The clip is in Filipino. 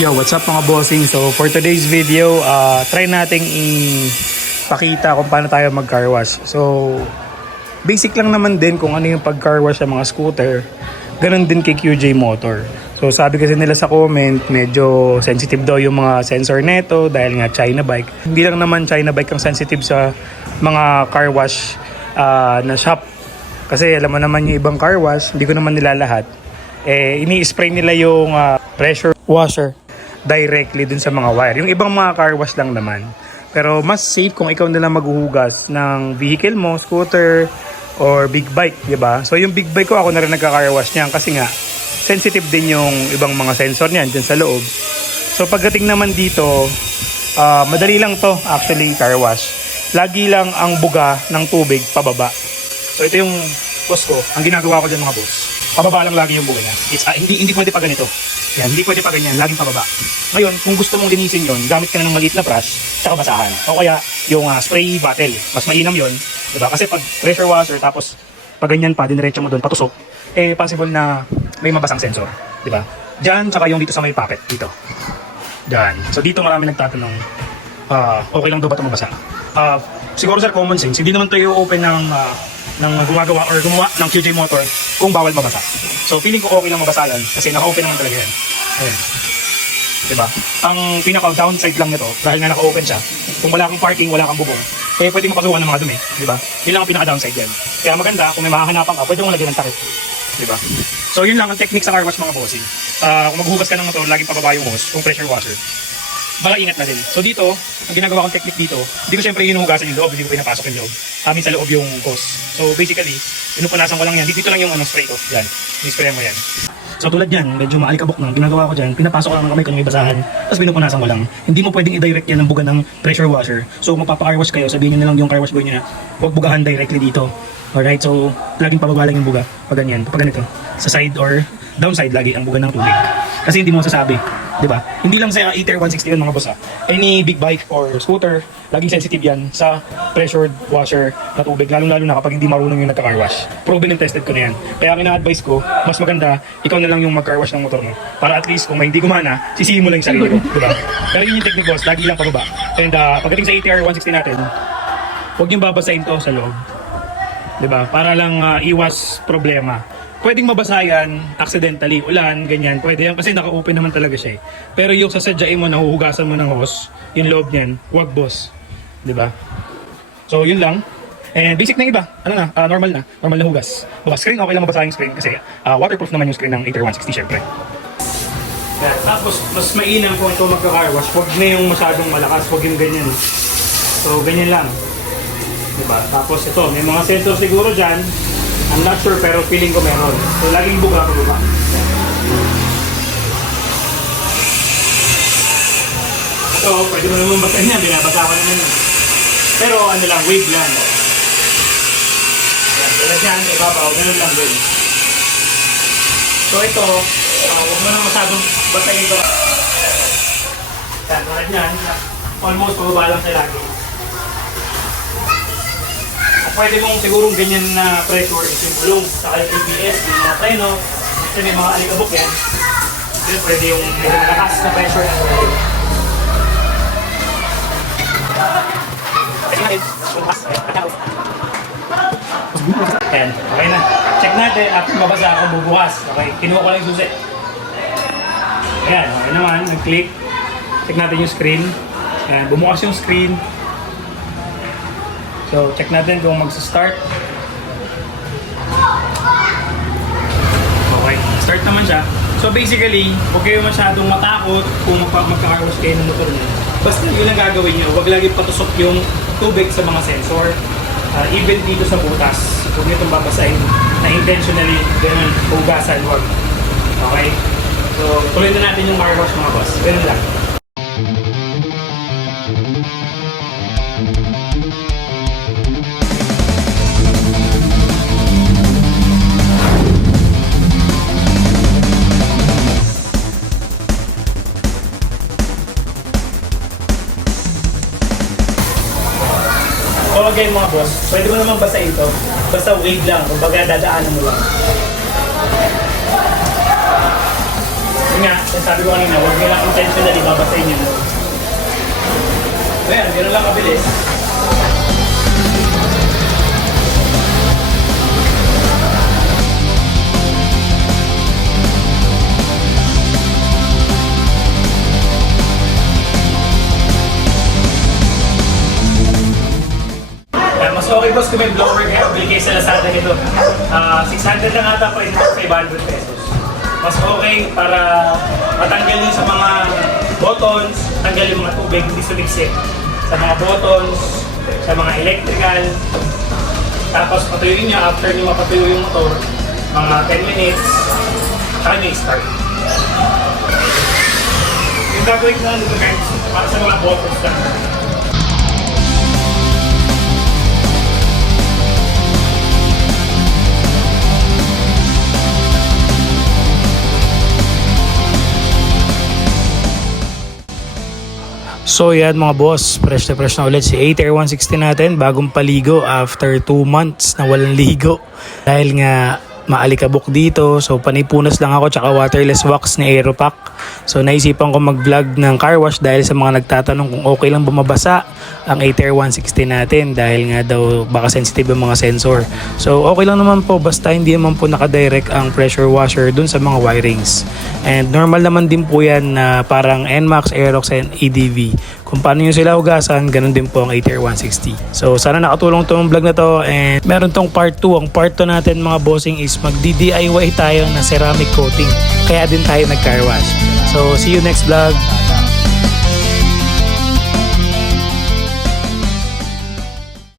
Yo, what's up mga bossing? So for today's video, try nating ipakita kung paano tayo mag-car wash. So basic lang naman din kung ano yung pag-car wash sa mga scooter. Ganon din kay QJ Motor. So sabi kasi nila sa comment, medyo sensitive daw yung mga sensor neto dahil nga China bike. Hindi lang naman China bike ang sensitive sa mga car wash na shop. Kasi alam mo naman yung ibang car wash, hindi ko naman nilalahat. Ini-spray nila yung pressure washer directly dun sa mga wire. Yung ibang mga car wash lang naman. Pero mas safe kung ikaw nalang maghuhugas ng vehicle mo, scooter, or big bike, di ba? So yung big bike ko, ako na rin nagka-car wash niyan kasi nga, sensitive din yung ibang mga sensor niyan dyan sa loob. So pagdating naman dito, madali lang to actually car wash. Lagi lang ang buga ng tubig pababa. So ito yung boss ko, ang ginagawa ko dyan mga boss. Pababa lang lagi yung buga niya. Hindi pwede pa ganito. Yan, hindi pwede pa ganyan, laging pababa. Ngayon, kung gusto mong linisin yon, gamit ka na ng maliit na brush, tsaka basahan. O kaya, yung spray bottle, mas mainam yon, diba? Kasi pag pressure washer, tapos pag ganyan pa, diniretso mo doon, patusok, possible na may mabasang sensor, diba? Diyan, tsaka yung dito sa may pocket, dito. Diyan. So dito marami nagtatanong, okay lang daw ba ito mabasa? Siguro sir, common sense, hindi naman tayo open ng gumagawa or gumawa ng QJ Motor kung bawal mabasa. So feeling ko okay lang mabasa yan kasi naka-open naman talaga yan. Ayan. Diba? Ang pinaka-downside lang nito, dahil nga naka-open siya, kung wala kang parking, wala kang bubong, pwede mapasukan ng mga dumi. Diba? Yun lang ang pinaka-downside yan. Kaya maganda, kung may makahanapan ka, pwede mong lagyan ng takip. Diba? So yun lang ang technique sa car wash mga bossing. Kung maghuhugas ka ng motor, laging pababa yung hose, kung pressure washer. Baka ingat na din. So dito, ang ginagawa kong technique dito, hindi ko syempre hinuhugasan yung loob, hindi ko pinapasok yung loob. Amin sa loob yung hose. So basically, pinupunasan ko lang yan. Dito lang yung spray ko. Yan. I-spray mo yan. So tulad yan, medyo maalikabok na. Ginagawa ko dyan, pinapasok ko lang ng kamay ko ng may basahan, tapos pinupunasan ko lang. Hindi mo pwedeng i-direct yan ng buga ng pressure washer. So magpapa-car wash kayo, sabihin nyo na lang yung car wash boy nyo na, huwag bugahan directly dito. Alright, so laging pababa lang yung buga. Pag ganyan, pag ganito. Sa side or downside lagi ang buga ng tubig. Kasi hindi mo masasabi. Diba? Hindi lang sa ETR 160 yun mga boss ha. Any big bike or scooter, laging sensitive yan sa pressured washer na tubig. Lalo-lalo na kapag hindi marunong yung nagka-car wash. Proven and tested ko na yan. Kaya ang ina-advise ko, mas maganda, ikaw na lang yung mag-car wash ng motor mo. Para at least kung may hindi gumana, sisihin mo lang yung sarili mo. Diba? Pero yun yung technique boss, lagi lang pababa. And pagdating sa ETR 160 natin, huwag niyong babasahin to sa loob. Diba? Para lang iwas problema. Pwedeng mabasa yan, accidentally, ulan, ganyan, pwede yan kasi naka-open naman talaga siya eh. Pero yung sasadyain mo, nahuhugasan mo ng hose, yung loob niyan, wag boss. Diba? So yun lang. And basic na iba, normal na hugas. Screen, okay lang mabasa yung screen kasi waterproof naman yung screen ng ATR 160 syempre. Tapos, mas mainam kung ito magka-car wash, wag na yung masyadong malakas, wag yung ganyan. So ganyan lang. Diba? Tapos ito, may mga sensor siguro dyan. I'm not sure pero feeling ko meron. So laging buga. So pwede mo naman basahin yan, binabasa ko naman yan. Pero ano lang, wave lang. Yan, tulad yan, ibabaw, ganun lang din. So ito, huwag mo na masyadong basahin ito. Yan, tulad yan, almost pababa lang siya lagi. Pwede mong sigurong ganyan na pressure is yung gulong, saka yung ABS, yung mga preno, kasi may mga alikabok yan. Then pwede yung medyo malakas na pressure na gulong. Ayan, okay na. Check natin, after mabasa ako bubukas. Okay, kinuha ko lang yung susi. Ayan, okay naman, nag-click. Check natin yung screen. Ayan, bumukas yung screen. So, check natin kung magsa-start. Okay, start naman siya. So, basically, huwag kayo masyadong matakot kung magka-car wash kayo ng motor niyo. Basta yun ang gagawin niyo. Huwag lagi patusok yung tubig sa mga sensor. Even dito sa butas. Huwag niyo itong babasahin na intentionally ganun, hugasan. Huwag. Okay? So, tuloy na natin yung car wash mga boss. Ganun lang. So again mga boss, pwede mo naman basahin ito. Basta wave lang, kumbaga dadaanan mo lang. Yun nga, sabi ko kanina, huwag nilang intentionally babasahin yun. Ayan, gano'n lang kabilis. Mas okay boss kung may blower kayo, bili kayo sa Lazada nito. 600 lang ata pa ito, 500 pesos. Mas okay para matanggal yun sa mga buttons, tanggal yung mga tubig, hindi sumiksik. Sa mga buttons, sa mga electrical. Tapos patuyuin nyo, after nyo mapatuyo yung motor, mga 10 minutes, saka nyo i-start. Yung gagawin na lubricants para sa mga buttons lang. So yan mga boss, fresh na ulit si ATR 160 natin, bagong paligo after 2 months na walang ligo. Dahil nga maalikabok dito, so panipunas lang ako tsaka waterless wax ni Aeropack. So naisipan ko mag-vlog ng car wash dahil sa mga nagtatanong kung okay lang bumabasa ang ATR 160 natin dahil nga daw baka sensitive ang mga sensor. So okay lang naman po basta hindi naman po nakadirect ang pressure washer dun sa mga wirings. And normal naman din po yan na parang NMAX, Aerox, and EDV. Kung paano nyo sila hugasan, ganun din po ang ATR 160. So sana nakatulong itong vlog na to and meron tong part 2. Ang part 2 natin mga bossing is mag-DIY tayo na ceramic coating. Kaya din tayo nag-car wash. So see you next vlog.